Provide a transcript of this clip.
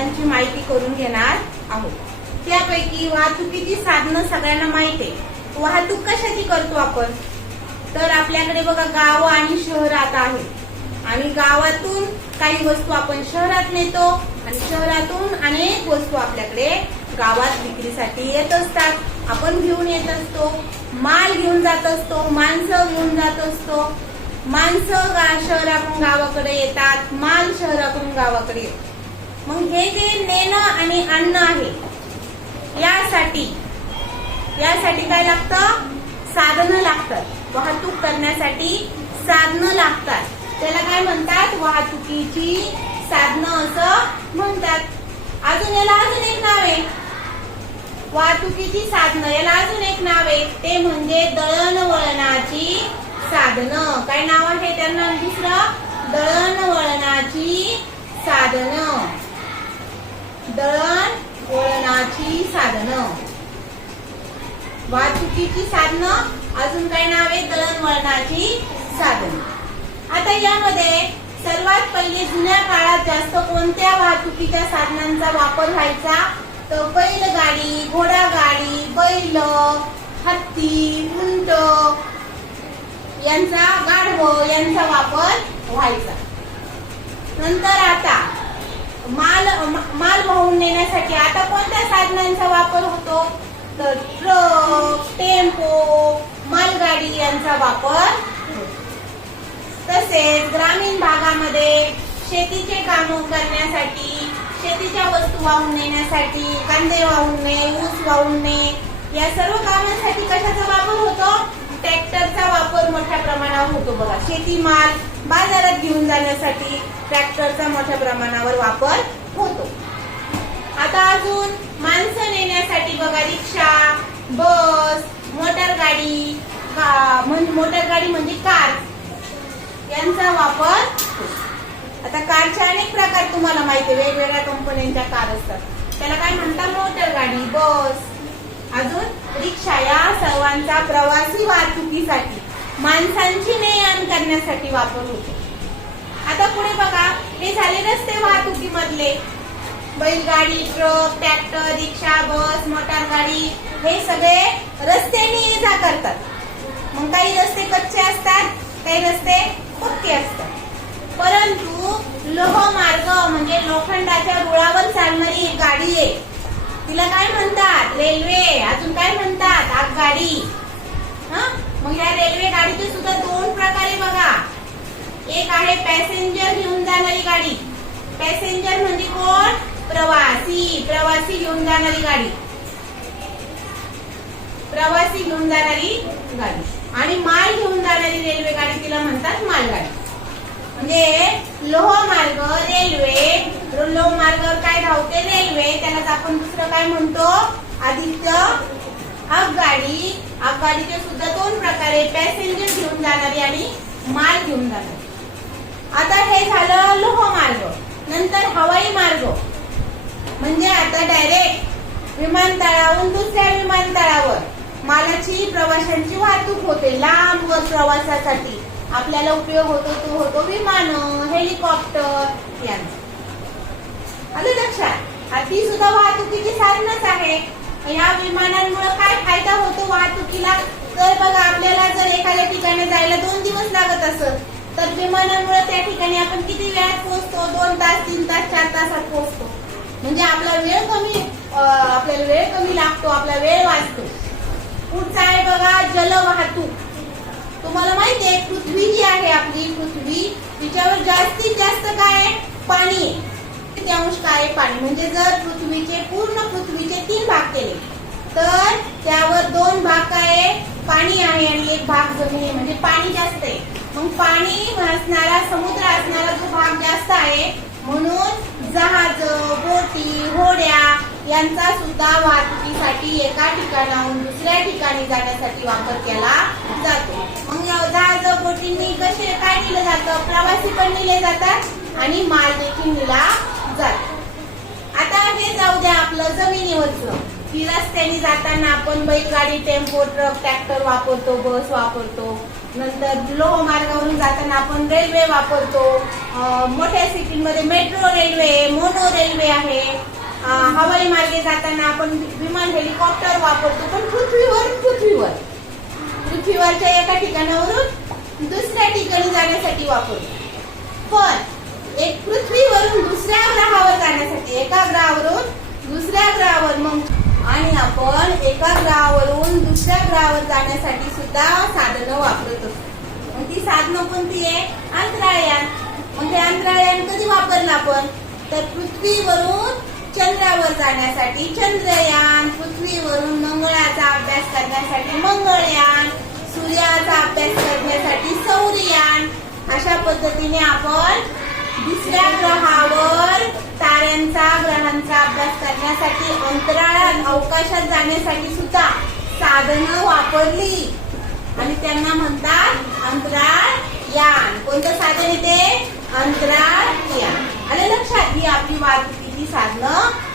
साधनांची माहिती करून घेणार आहोत. त्यापैकी वाहतुकीची साधनं सगळ्यांना माहिती आहे. वाहतूक कशाची करतो आपण? तर आपल्याकडे बघा गाव आणि शहरात आहे. आणि गावातून काही वस्तू आपण शहरात नेतो आणि शहरातून अनेक वस्तू आपल्याकडे गावात विक्रीसाठी येत असतात. आपण घेऊन येत असतो माल घेऊन जात असतो माणसं घेऊन जात असतो. माणसं शहरातून गावाकडे येतात माल शहरातून गावाकडे येतात मग हे जे नेणं आणि आणणं आहे. यासाठी यासाठी काय लागतं? साधनं लागतात. वाहतूक करण्यासाठी साधनं लागतात. त्याला काय म्हणतात? वाहतुकीची साधनं असं म्हणतात. अजून याला अजून एक नाव आहे. वाहतुकीची साधनं. याला अजून एक नाव आहे. ते म्हणजे दळणवळणाची साधनं. काय नाव आहे त्यांना? दुसरं? दळणवळणाची साधनं. दळण वळणाची साधनं. वाहतुकीची साधनं अजून काय नाव? आहे दळणवळणाची साधनं. आता यामध्ये सर्वात पहिले जुन्या काळात जास्त कोणत्या वाहतुकीच्या साधनांचा वापर व्हायचा? तर बैलगाडी घोडागाडी बैल हत्ती उंट यांचा गाढव यांचा वापर व्हायचा. नंतर आता माल माल वाहून नेण्यासाठी आता कोणत्या साधनांचा वापर होतो? तर ट्रक टेम्पो मालगाडी यांचा वापर. तसेच ग्रामीण भागामध्ये शेतीचे काम करण्यासाठी शेतीच्या वस्तू वाहून नेण्यासाठी कांदे वाहून ने ऊस वाहून ने या सर्व कामांसाठी कशाचा वापर होतो? ट्रॅक्टरचा वापर मोठ्या प्रमाणावर होतो बघा. शेतीमाल बाजारात घेऊन जाण्यासाठी ट्रॅक्टरचा मोठ्या प्रमाणावर वापर होतो. आता अजून माणसं नेण्यासाठी बघा रिक्षा बस मोटर गाडी मोटर गाडी म्हणजे कार. यांचा वापर आता कारचे अनेक प्रकार तुम्हाला माहिती आहे. वेगवेगळ्या कंपन्यांच्या कार असतात. त्याला काय म्हणतात? मोटर गाडी बस. अजून रिक्षा या सर्वांचा प्रवासी वाहतुकीसाठी माणसांची ने आण करण्यासाठी वापर होतो. आता पुढे बघा हे झाले रस्ते वाहतुकीमधले. बैलगाडी truck tractor rickshaw bus motor गाडी हे सगळे रस्त्याने ये जा करतात. मग काही रस्ते कच्चे असतात काही रस्ते पक्के असतात. परंतु लोह मार्ग म्हणजे लोखंडाच्या रुळावर चालणारी एक गाडी आहे. तिला काय म्हणतात? रेल्वे अजून काय म्हणतात? आगगाडी. मग रेल्वे गाडीचे सुद्धा दोन प्रकारे बघा. एक आहे पॅसेंजर घेऊन जाणारी गाडी. पॅसेंजर म्हणजे कोण? प्रवासी. प्रवासी घेऊन जाणारी गाडी. प्रवासी घेऊन जाणारी गाडी. आणि माल घेऊन जाणारी रेल्वे गाडी तिला म्हणतात मालगाडी. म्हणजे लोहमार्ग रेल्वे लोहमार्गावर काय धावते? रेल्वे त्यालाच आपण दुसरं काय म्हणतो? आदित्य आगगाडी आगगाडीचे सुद्धा दोन प्रकारे पॅसेंजर घेऊन जाणारी आणि माल घेऊन जाणारी. आता हे झालं लोहमार्ग नंतर हवाई मार्ग. म्हणजे आता डायरेक्ट विमानतळाहून दुसऱ्या विमानतळावर मालाची प्रवाशांची वाहतूक होते. लांब प्रवासासाठी आपल्याला उपयोग होतो तो होतो विमान हेलिकॉप्टर यांचा. आलं लक्षात? ती सुद्धा वाहतुकीची साधनच आहे. या विमानांमुळे काय फायदा होतो वाहतुकीला? तर बघा आपल्याला जर एखाद्या ठिकाणी जायला दोन दिवस लागत असत तर विमानांमुळे त्या ठिकाणी आपण किती वेळात पोहोचतो? दोन तास तीन तास चार तासात पोहोचतो. म्हणजे आपला वेळ कमी आपल्याला वेळ कमी लागतो आपला वेळ वाचतो. पुढचा आहे बघा जल वाहतूक तुम्हाला माहिती आहे पृथ्वी जी आहे आपली पृथ्वी तिच्यावर जास्तीत जास्त काय आहे? पाणी तृतीयांश किती काय पाणी. म्हणजे जर पृथ्वीचे पूर्ण पृथ्वीचे तीन भाग केले तर त्यावर दोन भाग काय पाणी आहे आणि एक भाग जमीन आहे. म्हणजे पाणी जास्त आहे. मग पाणी असणारा समुद्र असणारा जो भाग जास्त आहे म्हणून जहाज बोटी होड्या यांचा सुद्धा वाहतुकीसाठी एका ठिकाणाहून दुसऱ्या ठिकाणी जाण्यासाठी वापर केला जातो. मग जहाज बोटींनी कसे काय नेलं जातं? प्रवासी पण नेले जातात आणि माल देखील नेला जातो आता हे जाऊ द्या आपलं जमिनीवरचं. की रस्त्याने जाताना आपण बैलगाडी टेम्पो ट्रक ट्रॅक्टर वापरतो बस वापरतो. नंतर लोह मार्गावरून जाताना आपण रेल्वे वापरतो. मोठ्या सिटीमध्ये मेट्रो रेल्वे मोनो रेल्वे आहे. हवाई मार्गे जाताना आपण विमान हेलिकॉप्टर वापरतो. पण पृथ्वीवर पृथ्वीवर. पृथ्वीवरच्या एका ठिकाणावरून दुसऱ्या ठिकाणी जाण्यासाठी वापरतो. पण एक पृथ्वीवरून दुसऱ्या ग्रहावर जाण्यासाठी एका ग्रहावरून दुसऱ्या ग्रहावर मग आणि आपण एका ग्रहावरून दुसऱ्या ग्रहावर जाण्यासाठी सुद्धा साधनं वापरत असतो. मग ती साधनं कोणती आहे? अंतराळयान. मग अंतराळयान कधी वापरलं आपण? तर पृथ्वीवरून चंद्रावर जाण्यासाठी चंद्रयान पृथ्वीवरून मंगळाचा अभ्यास करण्यासाठी मंगळयान सूर्याचा अभ्यास करण्यासाठी सौरयान. अशा पद्धतीने आपण दुसऱ्या ग्रहावर ताऱ्यांचा ग्रहांचा अभ्यास करण्यासाठी अंतराळात अवकाशात जाण्यासाठी सुद्धा साधनं वापरली. आणि त्यांना म्हणतात अंतराळ यान. कोणतं साधन येते अंतराळ यान. आले लक्षात? ही आपली वाहतुकीची साधनं?